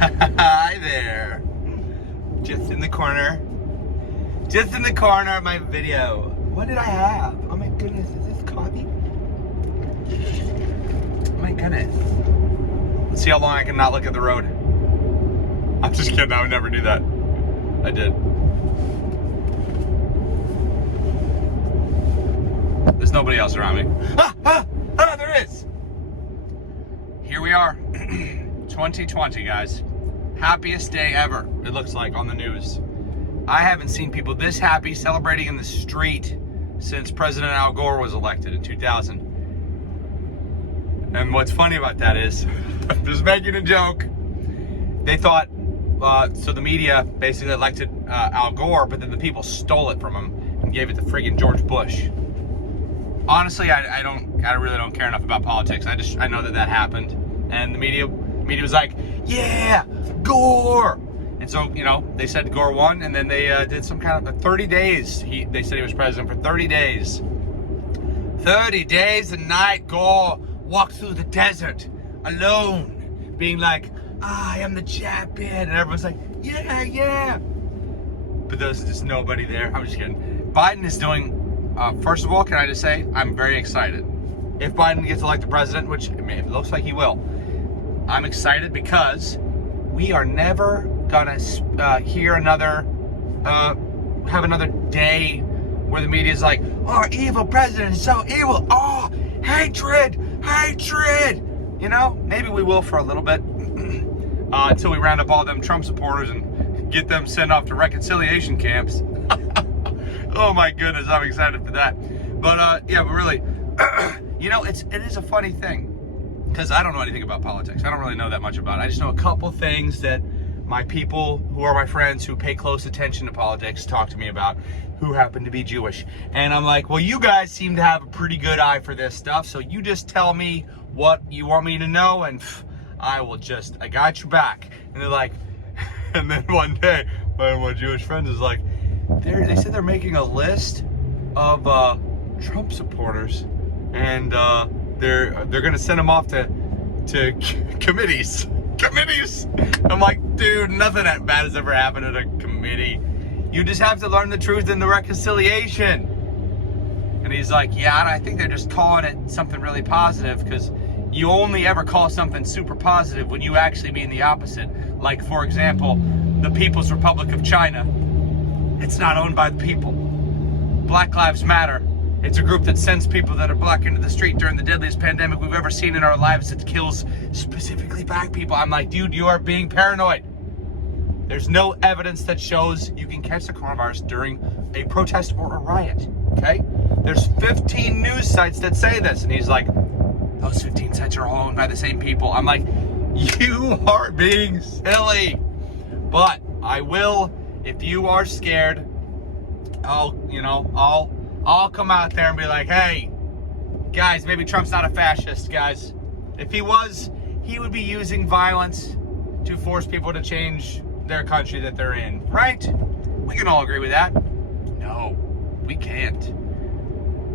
Hi there. Just in the corner. Just in the corner of my video. What did I have? Oh my goodness, is this coffee? Oh my goodness. Let's see how long I can not look at the road. I'm just kidding, I would never do that. I did. There's nobody else around me. There is! Here we are. 2020, guys. Happiest day ever, it looks like, on the news. I haven't seen people this happy celebrating in the street since President Al Gore was elected in 2000. And what's funny about that is, I'm just making a joke. They thought, so the media basically elected Al Gore, but then the people stole it from him and gave it to friggin' George Bush. Honestly, I really don't care enough about politics. I know that happened, and the media was like, yeah, Gore. And so, you know, they said Gore won, and then they did some kind of 30 days. They said he was president for 30 days. 30 days a night, Gore walked through the desert alone, being like, I am the champion. And everyone's like, yeah, yeah. But there's just nobody there. I'm just kidding. Biden is doing, first of all, can I just say, I'm very excited. If Biden gets elected president, which it looks like he will, I'm excited because we are never gonna hear another, have another day where the media is like, oh, our evil president is so evil. Oh, hatred, hatred. You know, maybe we will for a little bit until we round up all them Trump supporters and get them sent off to reconciliation camps. Oh my goodness, I'm excited for that. But yeah, but really, you know, it is a funny thing because I don't know anything about politics. I don't really know that much about it. I just know a couple things that my people who are my friends who pay close attention to politics talk to me about, who happen to be Jewish. And I'm like, well, you guys seem to have a pretty good eye for this stuff, so you just tell me what you want me to know, and I got your back. And they're like, and then one day, one of my Jewish friends is like, they said they're making a list of Trump supporters, and they're gonna send them off to committees. Committees. I'm like, dude, nothing that bad has ever happened at a committee. You just have to learn the truth in the reconciliation. And he's like, yeah, I think they're just calling it something really positive because you only ever call something super positive when you actually mean the opposite. Like, for example, the People's Republic of China. It's not owned by the people. Black Lives Matter. It's a group that sends people that are black into the street during the deadliest pandemic we've ever seen in our lives that kills specifically black people. I'm like, dude, you are being paranoid. There's no evidence that shows you can catch the coronavirus during a protest or a riot, okay? There's 15 news sites that say this. And he's like, those 15 sites are all owned by the same people. I'm like, you are being silly. But I will, if you are scared, I'll come out there and be like, hey, guys, maybe Trump's not a fascist, guys. If he was, he would be using violence to force people to change their country that they're in, right? We can all agree with that. No, we can't.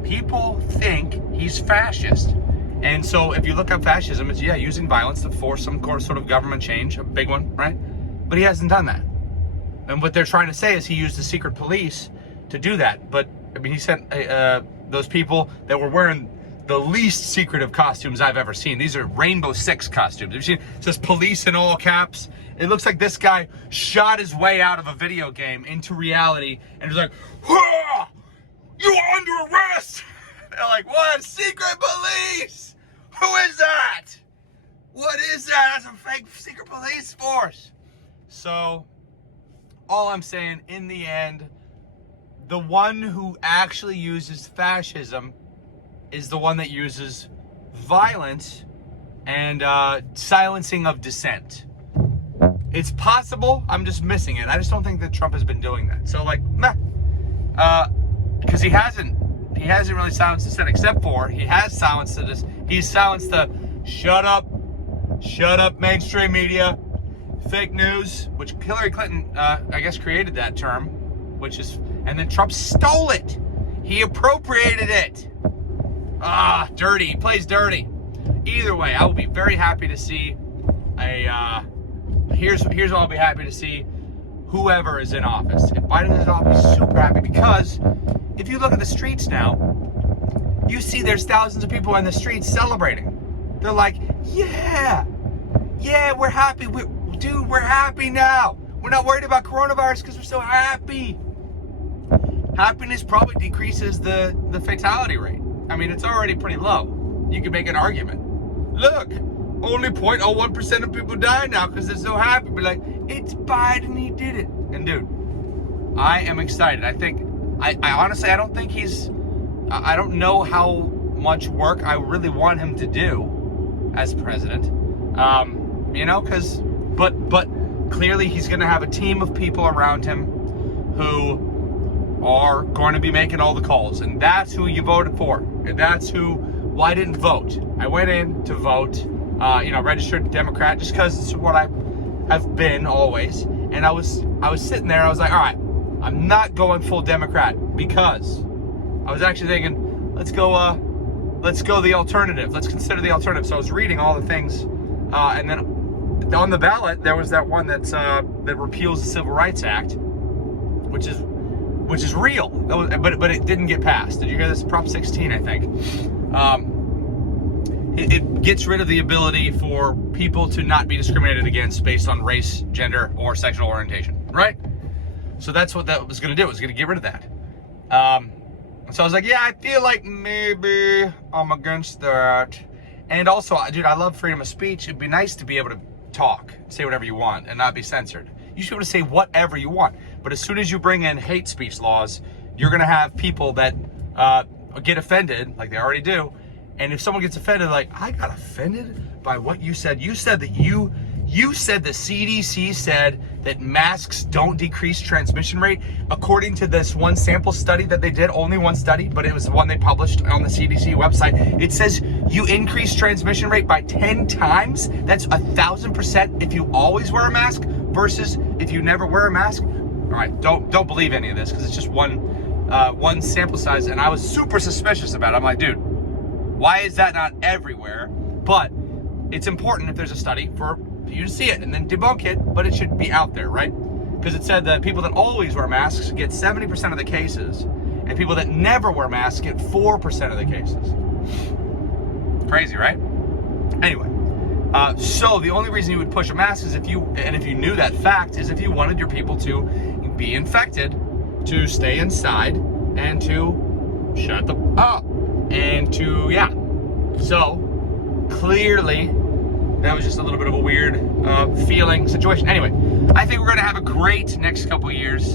People think he's fascist. And so if you look up fascism, it's, yeah, using violence to force some sort of government change, a big one, right? But he hasn't done that. And what they're trying to say is he used the secret police to do that. But I mean, he sent those people that were wearing the least secretive costumes I've ever seen. These are Rainbow Six costumes. Have you seen? It says police in all caps. It looks like this guy shot his way out of a video game into reality and was like, "Whoa, you are under arrest." They're like, what? Secret police? Who is that? What is that? That's a fake secret police force. So, all I'm saying, in the end, the one who actually uses fascism is the one that uses violence and silencing of dissent. It's possible, I'm just missing it. I just don't think that Trump has been doing that. So, like, meh. Because he hasn't really silenced dissent, except for he has silenced he's silenced the shut up mainstream media, fake news, which Hillary Clinton, I guess, created that term, and then Trump stole it. He appropriated it. Dirty. He plays dirty. Either way, I will be very happy to see a here's what I'll be happy to see whoever is in office. If Biden is in office, I'm super happy, because if you look at the streets now, you see there's thousands of people in the streets celebrating. They're like, yeah, we're happy. Dude, we're happy now. We're not worried about coronavirus because we're so happy. Happiness probably decreases the fatality rate. I mean, it's already pretty low. You can make an argument. Look, only 0.01% of people die now because they're so happy. Be like, it's Biden, he did it. And dude, I am excited. I honestly, I don't think I don't know how much work I really want him to do as president. But clearly he's going to have a team of people around him who are going to be making all the calls, and that's who you voted for, and that's who I didn't vote. I went in to vote, registered Democrat, just because it's what I have been always. And I was sitting there, I was like, all right, I'm not going full Democrat, because I was actually thinking, let's go the alternative. Let's consider the alternative. So I was reading all the things, and then on the ballot there was that one that repeals the Civil Rights Act, which is real, but it didn't get passed. Did you hear this? Prop 16, I think. It gets rid of the ability for people to not be discriminated against based on race, gender, or sexual orientation, right? So that's what that was going to do. It was going to get rid of that. So I was like, yeah, I feel like maybe I'm against that. And also, dude, I love freedom of speech. It'd be nice to be able to talk, say whatever you want, and not be censored. You should be able to say whatever you want. But as soon as you bring in hate speech laws, you're going to have people that get offended, like they already do. And if someone gets offended, like, I got offended by what you said. You said that you said the CDC said that masks don't decrease transmission rate. According to this one sample study that they did, only one study, but it was the one they published on the CDC website. It says you increase transmission rate by 10 times. That's 1,000% if you always wear a mask versus if you never wear a mask. All right, don't believe any of this, because it's just one sample size, and I was super suspicious about it. I'm like, dude, why is that not everywhere? But it's important if there's a study for you to see it and then debunk it, but it should be out there, right? Because it said that people that always wear masks get 70% of the cases, and people that never wear masks get 4% of the cases. Crazy, right? Anyway, so the only reason you would push a mask is if you knew that fact, is if you wanted your people to be infected, to stay inside, and to shut the up, and to, yeah. So clearly that was just a little bit of a weird feeling situation. Anyway, I think we're going to have a great next couple years.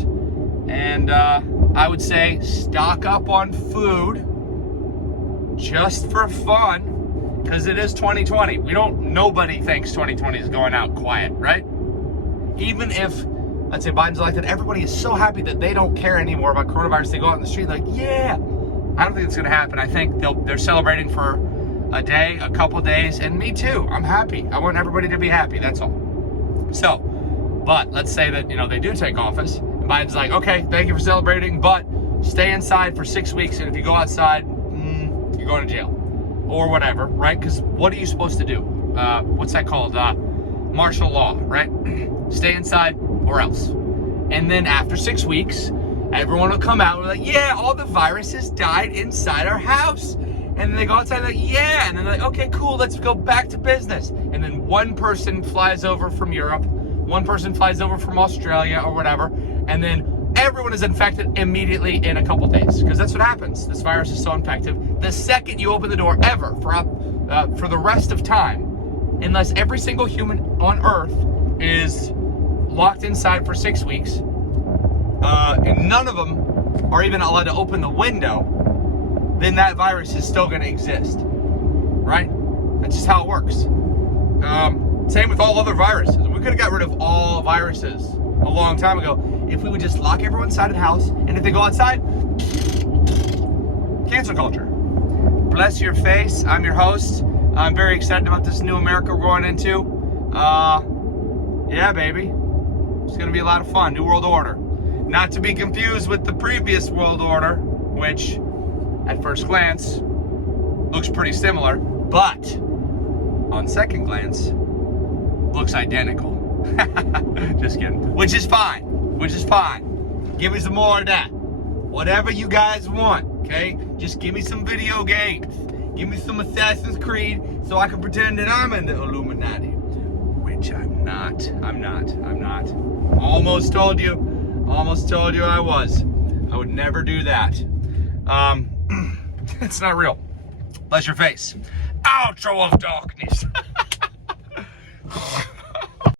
And I would say stock up on food just for fun, because it is 2020. Nobody thinks 2020 is going out quiet, right? Even if, let's say, Biden's elected, everybody is so happy that they don't care anymore about coronavirus. They go out in the street like, yeah. I don't think it's going to happen. I think they're celebrating for a day, a couple days, and me too. I'm happy. I want everybody to be happy. That's all. So, but let's say that, they do take office, and Biden's like, okay, thank you for celebrating, but stay inside for 6 weeks, and if you go outside, you're going to jail or whatever, right? Because what are you supposed to do? What's that called? Martial law, right? Stay inside or else. And then after 6 weeks, everyone will come out and be like, yeah, all the viruses died inside our house. And then they go outside like, yeah. And then they're like, okay, cool, let's go back to business. And then one person flies over from Europe, one person flies over from Australia or whatever. And then everyone is infected immediately in a couple days. Because that's what happens. This virus is so infective. The second you open the door ever for the rest of time, unless every single human on Earth is locked inside for 6 weeks, and none of them are even allowed to open the window, then that virus is still going to exist, right? That's just how it works. Same with all other viruses. We could have got rid of all viruses a long time ago if we would just lock everyone inside the house, and if they go outside, cancel culture. Bless your face. I'm your host. I'm very excited about this new America we're going into. Yeah, baby. It's going to be a lot of fun. New World Order. Not to be confused with the previous World Order, which at first glance looks pretty similar, but on second glance looks identical. Just kidding. Which is fine. Which is fine. Give me some more of that. Whatever you guys want, okay? Just give me some video games. Give me some Assassin's Creed so I can pretend that I'm in the Illuminati. Which I'm not. I'm not. I'm not. Almost told you. Almost told you I was. I would never do that. It's not real. Bless your face. Outro of darkness.